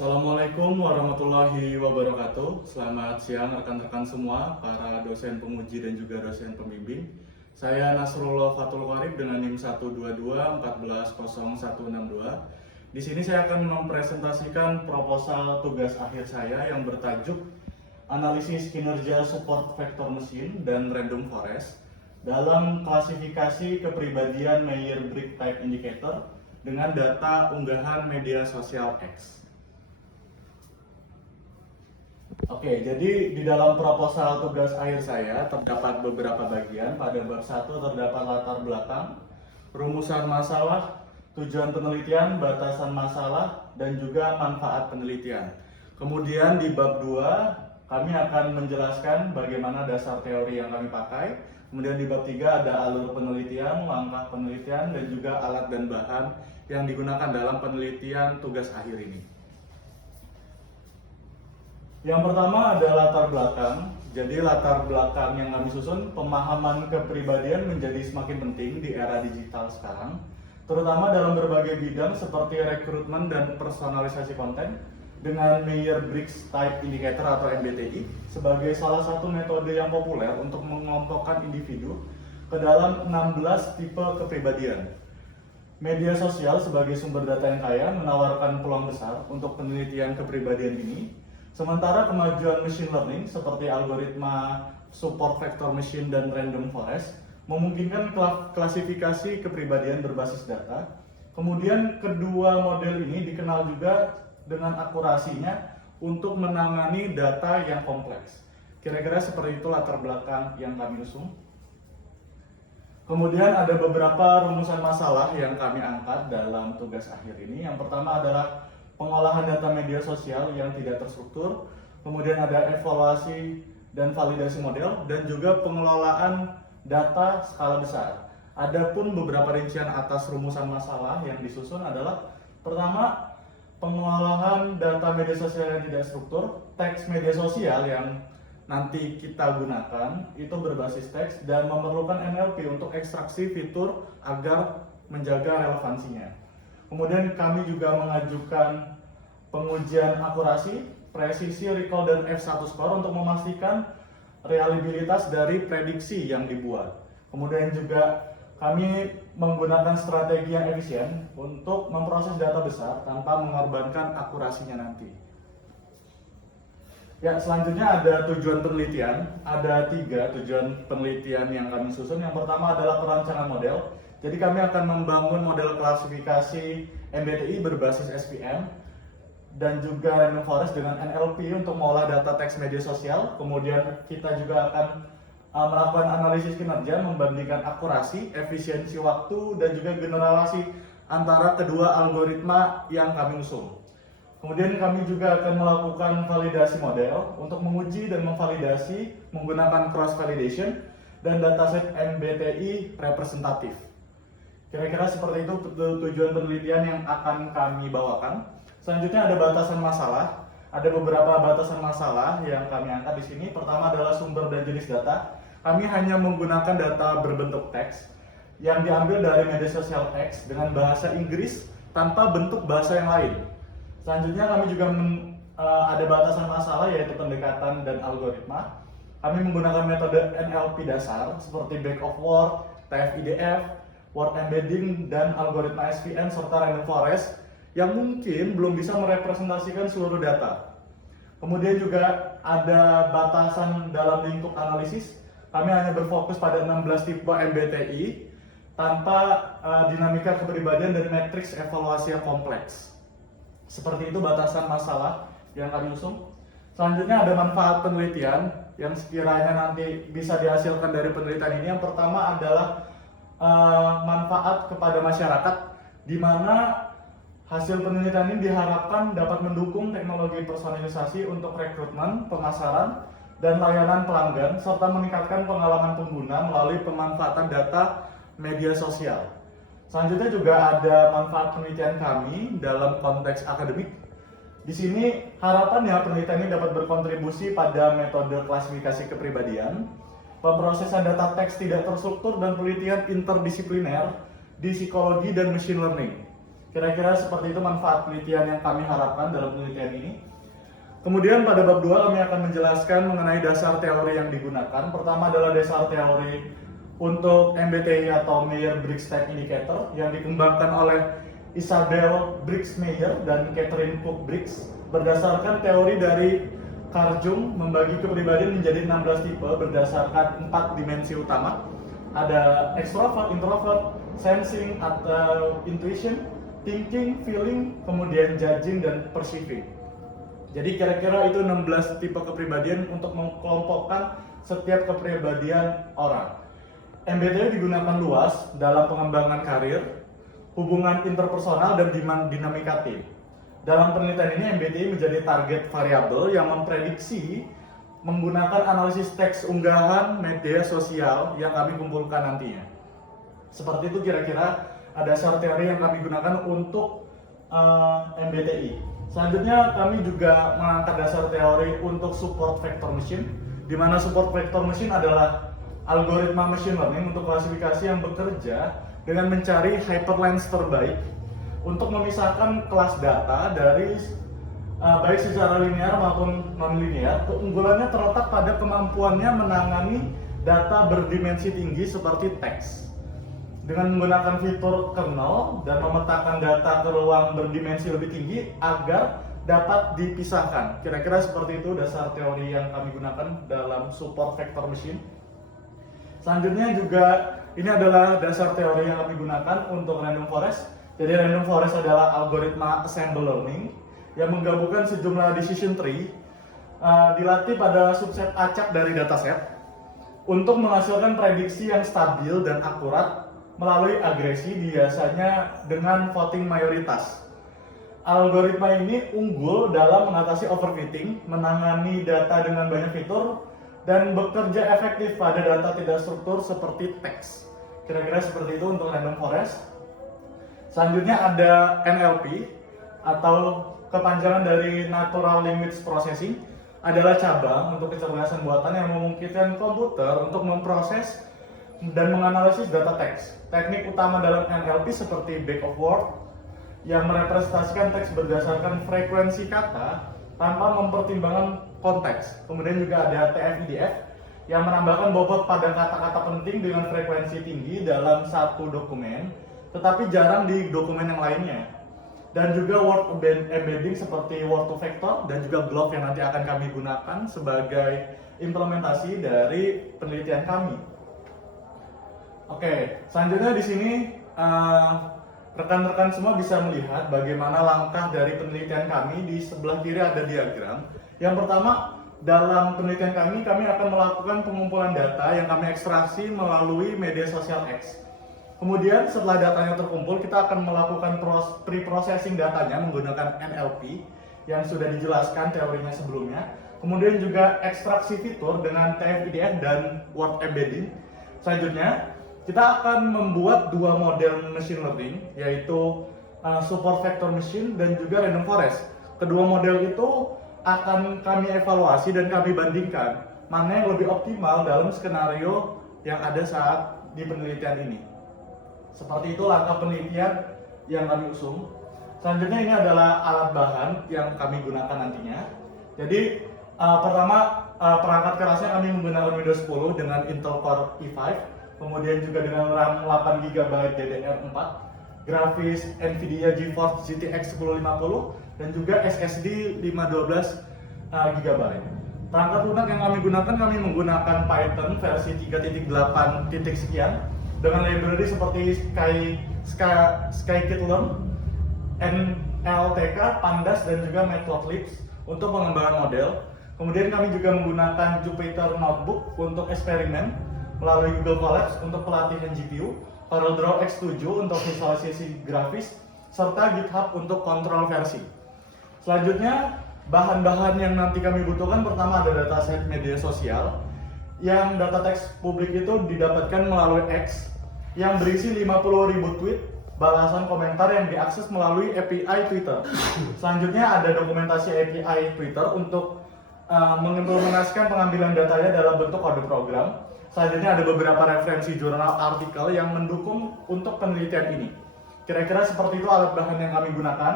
Assalamualaikum warahmatullahi wabarakatuh. Selamat siang rekan-rekan semua, para dosen penguji dan juga dosen pembimbing. Saya Nasrullah Fatul Qarib dengan NIM 122 Di sini saya akan mempresentasikan proposal tugas akhir saya yang bertajuk Analisis Kinerja Support Vector Machine dan Random Forest dalam klasifikasi kepribadian Myers-Briggs Type Indicator dengan data unggahan media sosial X. Oke, jadi di dalam proposal tugas akhir saya terdapat beberapa bagian. Pada bab 1 terdapat latar belakang, rumusan masalah, tujuan penelitian, batasan masalah, dan juga manfaat penelitian. Kemudian di bab 2 kami akan menjelaskan bagaimana dasar teori yang kami pakai. Kemudian di bab 3 ada alur penelitian, langkah penelitian, dan juga alat dan bahan yang digunakan dalam penelitian tugas akhir ini. Yang pertama ada latar belakang. Jadi latar belakang yang kami susun, pemahaman kepribadian menjadi semakin penting di era digital sekarang, terutama dalam berbagai bidang seperti rekrutmen dan personalisasi konten dengan Myers-Briggs Type Indicator atau MBTI sebagai salah satu metode yang populer untuk mengelompokkan individu ke dalam 16 tipe kepribadian. Media sosial sebagai sumber data yang kaya menawarkan peluang besar untuk penelitian kepribadian ini. Sementara kemajuan machine learning seperti algoritma support vector machine dan random forest memungkinkan klasifikasi kepribadian berbasis data. Kemudian kedua model ini dikenal juga dengan akurasinya untuk menangani data yang kompleks. Kira-kira seperti itu latar belakang yang kami usung. Kemudian ada beberapa rumusan masalah yang kami angkat dalam tugas akhir ini. Yang pertama adalah pengolahan data media sosial yang tidak terstruktur, kemudian ada evaluasi dan validasi model, dan juga pengelolaan data skala besar. Adapun beberapa rincian atas rumusan masalah yang disusun adalah pertama, pengolahan data media sosial yang tidak struktur, teks media sosial yang nanti kita gunakan itu berbasis teks dan memerlukan NLP untuk ekstraksi fitur agar menjaga relevansinya. Kemudian kami juga mengajukan pengujian akurasi, presisi, recall, dan F1 score untuk memastikan reliabilitas dari prediksi yang dibuat. Kemudian juga kami menggunakan strategi yang efisien untuk memproses data besar tanpa mengorbankan akurasinya nanti. Ya, selanjutnya ada tujuan penelitian. Ada 3 tujuan penelitian yang kami susun. Yang pertama adalah perancangan model. Jadi kami akan membangun model klasifikasi MBTI berbasis SVM dan juga random forest dengan NLP untuk mengolah data teks media sosial. Kemudian kita juga akan melakukan analisis kinerja, membandingkan akurasi, efisiensi waktu, dan juga generasi antara kedua algoritma yang kami usung. Kemudian kami juga akan melakukan validasi model untuk menguji dan memvalidasi menggunakan cross validation dan dataset MBTI representatif. Kira-kira seperti itu tujuan penelitian yang akan kami bawakan. Selanjutnya ada batasan masalah. Ada beberapa batasan masalah yang kami angkat di sini. Pertama adalah sumber dan jenis data. Kami hanya menggunakan data berbentuk teks yang diambil dari media sosial X dengan bahasa Inggris tanpa bentuk bahasa yang lain. Selanjutnya kami juga ada batasan masalah yaitu pendekatan dan algoritma. Kami menggunakan metode NLP dasar seperti back of word, TF-IDF, word embedding, dan algoritma SVM serta random forest yang mungkin belum bisa merepresentasikan seluruh data. Kemudian juga ada batasan dalam lingkup analisis. Kami hanya berfokus pada 16 tipe MBTI tanpa dinamika kepribadian dan matriks evaluasi yang kompleks. Seperti itu batasan masalah yang kami usung. Selanjutnya ada manfaat penelitian yang sekiranya nanti bisa dihasilkan dari penelitian ini. Yang pertama adalah manfaat kepada masyarakat, di mana hasil penelitian ini diharapkan dapat mendukung teknologi personalisasi untuk rekrutmen, pemasaran, dan layanan pelanggan, serta meningkatkan pengalaman pengguna melalui pemanfaatan data media sosial. Selanjutnya juga ada manfaat penelitian kami dalam konteks akademik. Di sini harapannya penelitian ini dapat berkontribusi pada metode klasifikasi kepribadian, pemrosesan data teks tidak terstruktur, dan penelitian interdisipliner di psikologi dan machine learning. Kira-kira seperti itu manfaat penelitian yang kami harapkan dalam penelitian ini. Kemudian pada bab 2 kami akan menjelaskan mengenai dasar teori yang digunakan. Pertama adalah dasar teori untuk MBTI atau Myers-Briggs Type Indicator yang dikembangkan oleh Isabel Briggs Meyer dan Catherine Cook Briggs berdasarkan teori dari Carl Jung membagi kepribadian menjadi 16 tipe berdasarkan 4 dimensi utama. Ada extrovert, introvert, sensing atau intuition, thinking, feeling, kemudian judging dan perceiving. Jadi kira-kira itu 16 tipe kepribadian untuk mengkelompokkan setiap kepribadian orang. MBTI digunakan luas dalam pengembangan karir, hubungan interpersonal, dan dinamika tim. Dalam penelitian ini MBTI menjadi target variabel yang memprediksi menggunakan analisis teks unggahan media sosial yang kami kumpulkan nantinya. Seperti itu kira-kira dasar teori yang kami gunakan untuk MBTI. Selanjutnya kami juga mengangkat dasar teori untuk support vector machine, di mana support vector machine adalah algoritma machine learning untuk klasifikasi yang bekerja dengan mencari hyperlinks terbaik untuk memisahkan kelas data dari baik secara linear maupun non-linear. Keunggulannya terletak pada kemampuannya menangani data berdimensi tinggi seperti teks dengan menggunakan fitur kernel dan memetakan data ke ruang berdimensi lebih tinggi agar dapat dipisahkan. Kira-kira seperti itu dasar teori yang kami gunakan dalam support vector machine. Selanjutnya juga ini adalah dasar teori yang kami gunakan untuk random forest. Jadi random forest adalah algoritma ensemble learning yang menggabungkan sejumlah decision tree dilatih pada subset acak dari dataset untuk menghasilkan prediksi yang stabil dan akurat melalui agresi, biasanya dengan voting mayoritas. Algoritma ini unggul dalam mengatasi overfitting, menangani data dengan banyak fitur, dan bekerja efektif pada data tidak struktur seperti teks. Kira-kira seperti itu untuk random forest. Selanjutnya ada NLP atau kepanjangan dari Natural Language Processing, adalah cabang untuk kecerdasan buatan yang memungkinkan komputer untuk memproses dan menganalisis data teks. Teknik utama dalam NLP seperti back of word yang merepresentasikan teks berdasarkan frekuensi kata tanpa mempertimbangkan konteks. Kemudian juga ada TF-IDF yang menambahkan bobot pada kata-kata penting dengan frekuensi tinggi dalam satu dokumen, tetapi jarang di dokumen yang lainnya. Dan juga word embedding seperti word to vector dan juga glob yang nanti akan kami gunakan sebagai implementasi dari penelitian kami. Oke, selanjutnya di sini rekan-rekan semua bisa melihat bagaimana langkah dari penelitian kami. Di sebelah kiri ada diagram. Yang pertama, dalam penelitian kami akan melakukan pengumpulan data yang kami ekstraksi melalui media sosial X. Kemudian setelah datanya terkumpul, kita akan melakukan pre-processing datanya menggunakan NLP yang sudah dijelaskan teorinya sebelumnya. Kemudian juga ekstraksi fitur dengan TF-IDF dan word embedding. Selanjutnya, kita akan membuat dua model machine learning, yaitu support vector machine dan juga random forest. Kedua model itu akan kami evaluasi dan kami bandingkan mana yang lebih optimal dalam skenario yang ada saat di penelitian ini. Seperti itu langkah penelitian yang kami usung. Selanjutnya ini adalah alat bahan yang kami gunakan nantinya. Jadi pertama perangkat kerasnya kami menggunakan Windows 10 dengan Intel Core i5. Kemudian juga dengan RAM 8GB DDR4, grafis Nvidia GeForce GTX 1050, dan juga SSD 512 GB. Perangkat lunak yang kami gunakan, kami menggunakan Python versi 3.8 sekian dengan library seperti Scikit-learn, NLTK, Pandas, dan juga Matplotlib untuk pengembangan model. Kemudian kami juga menggunakan Jupyter Notebook untuk eksperimen, melalui Google Colabs untuk pelatihan GPU, CorelDRAW X7 untuk visualisasi grafis, serta GitHub untuk kontrol versi. Selanjutnya, bahan-bahan yang nanti kami butuhkan pertama ada dataset media sosial, yang data teks publik itu didapatkan melalui X, yang berisi 50.000 tweet, balasan komentar yang diakses melalui API Twitter. Selanjutnya ada dokumentasi API Twitter untuk mengimplementasikan pengambilan datanya dalam bentuk kode program. Selanjutnya ada beberapa referensi jurnal artikel yang mendukung untuk penelitian ini. Kira-kira seperti itu alat bahan yang kami gunakan.